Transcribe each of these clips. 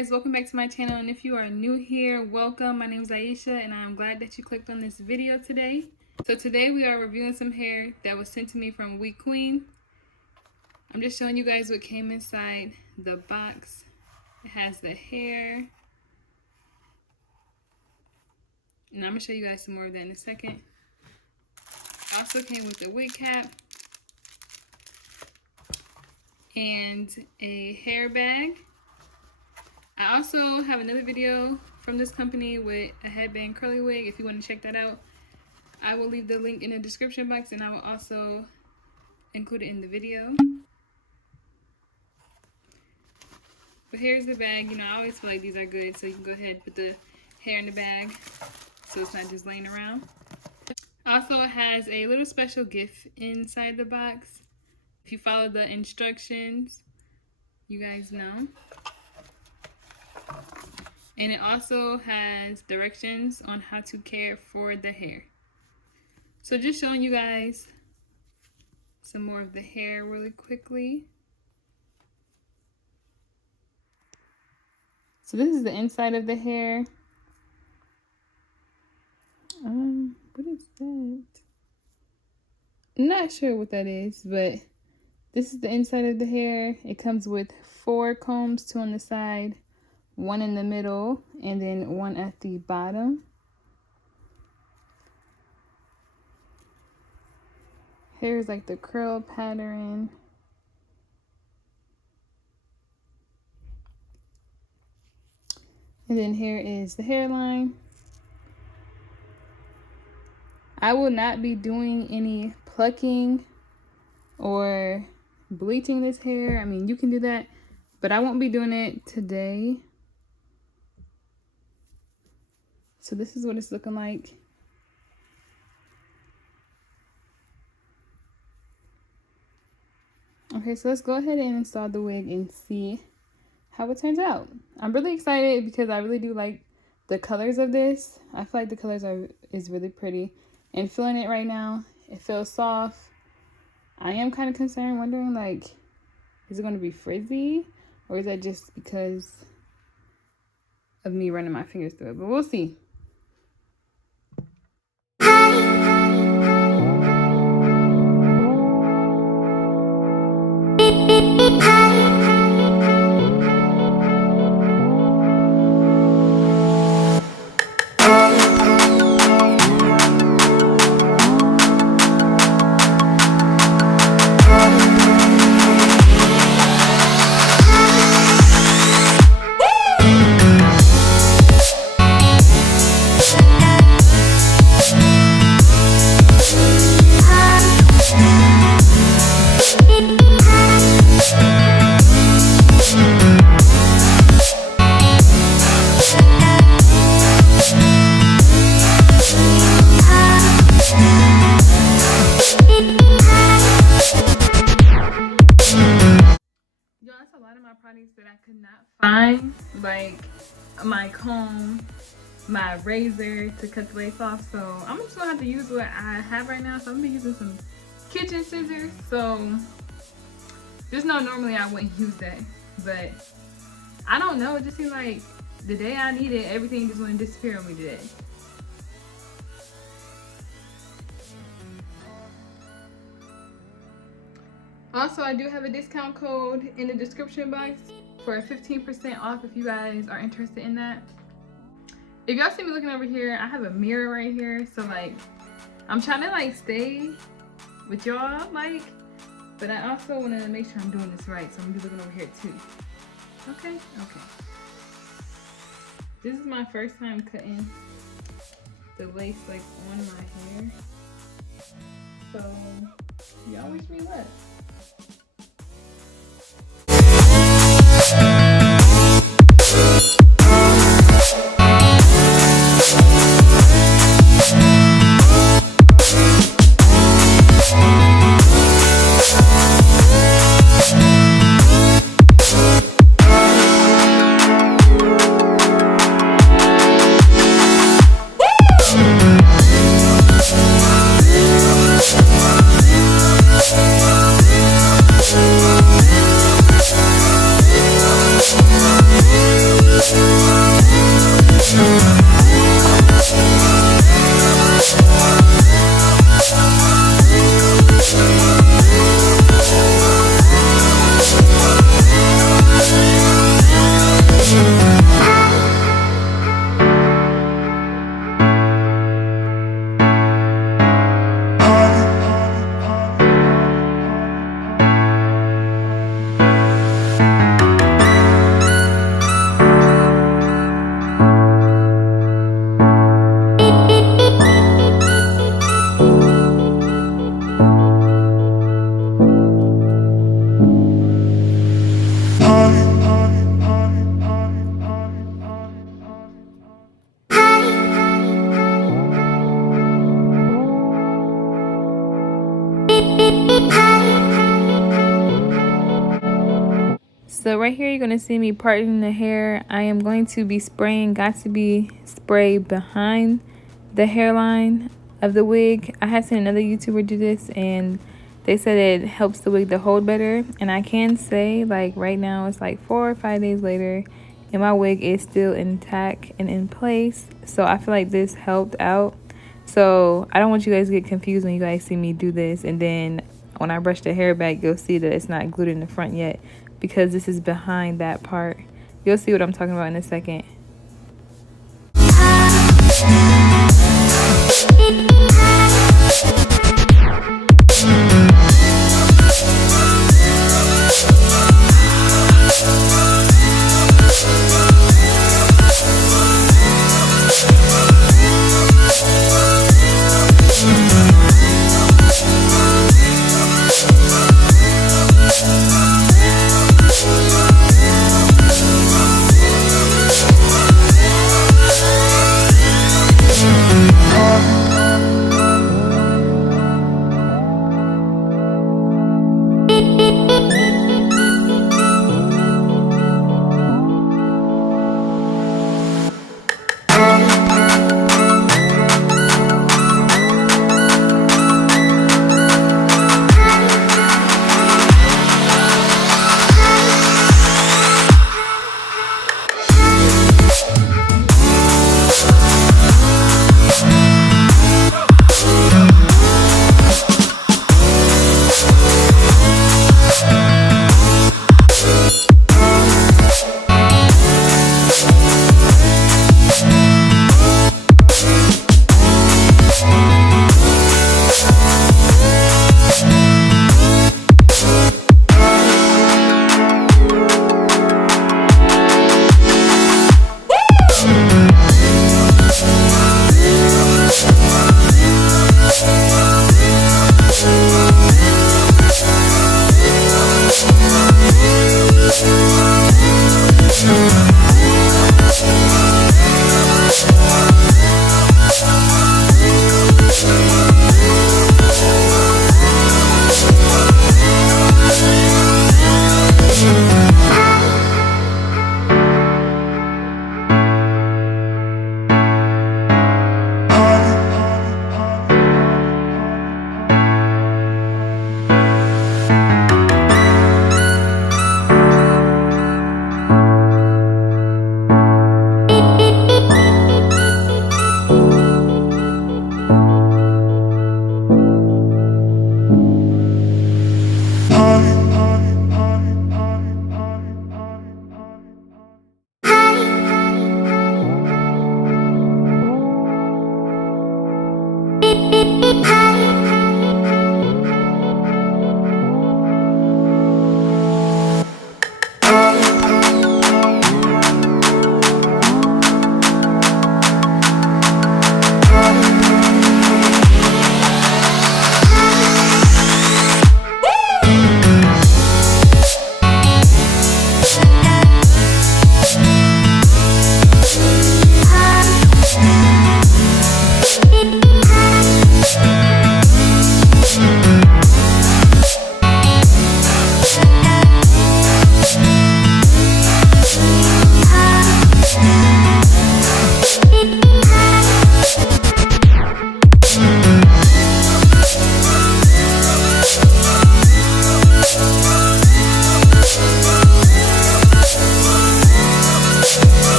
guys, welcome back to my channel, and if you are new here, welcome. My name is Aisha and I'm glad that you clicked on this video today. So today we are reviewing some hair that was sent to me from WeQueen. I'm just showing you guys what came inside the box. It has the hair, and I'm gonna show you guys some more of that in a second. It also came with a wig cap and a hair bag. I also have another video from this company with a headband curly wig. If you want to check that out, I will leave the link in the description box, and I will also include it in the video. But here's the bag. You know, I always feel like these are good, so you can go ahead and put the hair in the bag so it's not just laying around. Also, it has a little special gift inside the box. If you follow the instructions, you guys know. And it also has directions on how to care for the hair. So just showing you guys some more of the hair really quickly. So this is the inside of the hair. What is that? I'm not sure what that is, but this is the inside of the hair. It comes with 4 combs, 2 on the side, 1 in the middle, and then 1 at the bottom. Here's like the curl pattern. And then here is the hairline. I will not be doing any plucking or bleaching this hair. I mean, you can do that, but I won't be doing it today. So this is what it's looking like. Okay, so let's go ahead and install the wig and see how it turns out. I'm really excited because I really do like the colors of this. I feel like the colors is really pretty. And feeling it right now, it feels soft. I am kind of concerned, wondering like, is it going to be frizzy? Or is that just because of me running my fingers through it? But we'll see. Products that I could not find, like my comb, my razor to cut the lace off, so I'm just gonna have to use what I have right now. So I'm gonna be using some kitchen scissors. So just know normally I wouldn't use that, but I don't know, it just seems like the day I need it, everything just went to disappear on me today. Also, I do have a discount code in the description box for 15% off if you guys are interested in that. If y'all see me looking over here, I have a mirror right here. So like, I'm trying to like stay with y'all, like, but I also want to make sure I'm doing this right. So I'm gonna be looking over here too. Okay, okay. This is my first time cutting the lace like on my hair. So y'all wish me luck. So right here, you're going to see me parting the hair. I am going to be spraying got to be spray behind the hairline of the wig. I had seen another YouTuber do this, and they said it helps the wig to hold better. And I can say, like, right now, it's like 4 or 5 days later, and my wig is still intact and in place. So I feel like this helped out. So I don't want you guys to get confused when you guys see me do this, and then when I brush the hair back, you'll see that it's not glued in the front yet, because this is behind that part. You'll see what I'm talking about in a second.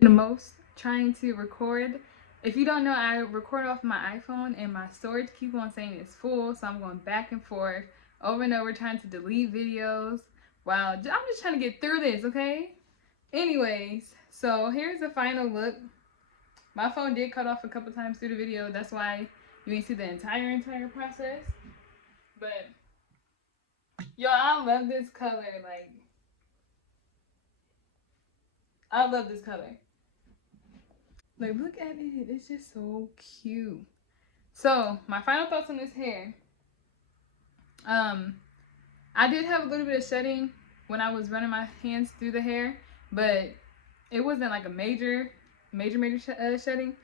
The most trying to record. If you don't know, I record off my iPhone and my storage keep on saying it's full, so I'm going back and forth over and over trying to delete videos. Wow, I'm just trying to get through this, okay? Anyways, so here's the final look. My phone did cut off a couple times through the video, that's why you didn't see the entire process. But yo, I love this color. Like, I love this color. Like, look at it. It's just so cute. So, my final thoughts on this hair. I did have a little bit of shedding when I was running my hands through the hair, but it wasn't like a major shedding.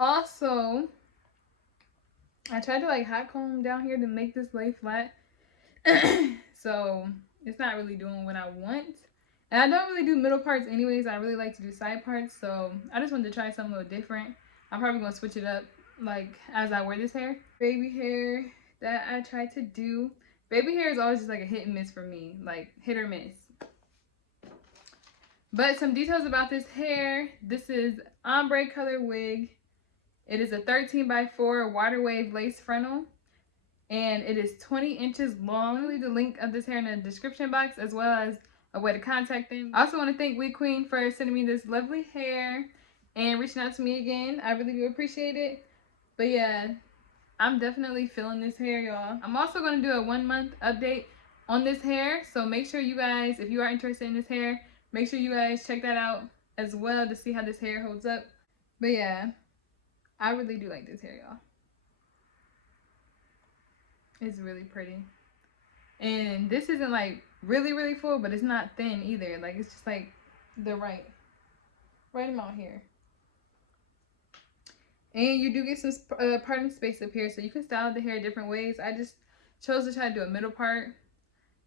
Also, I tried to like hot comb down here to make this lay flat. So it's not really doing what I want. And I don't really do middle parts anyways. I really like to do side parts. So I just wanted to try something a little different. I'm probably going to switch it up like as I wear this hair. Baby hair that I tried to do. Baby hair is always just like a hit and miss for me. Like hit or miss. But some details about this hair. This is ombre color wig. It is a 13x4 water wave lace frontal. And it is 20 inches long. I'll leave the link of this hair in the description box as well as a way to contact them. I also want to thank WeQueen for sending me this lovely hair and reaching out to me again. I really do appreciate it. But yeah, I'm definitely feeling this hair, y'all. I'm also going to do a 1-month update on this hair. So make sure you guys, if you are interested in this hair, make sure you guys check that out as well to see how this hair holds up. But yeah, I really do like this hair, y'all. It's really pretty. And this isn't like really full, but it's not thin either. Like it's just like the right amount here. And you do get some parting space up here, so you can style the hair different ways. I just chose to try to do a middle part,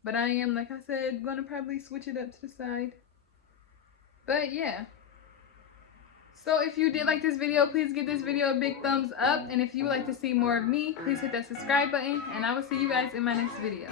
but I am, like I said, going to probably switch it up to the side. But yeah. So if you did like this video, please give this video a big thumbs up. And if you would like to see more of me, please hit that subscribe button. And I will see you guys in my next video.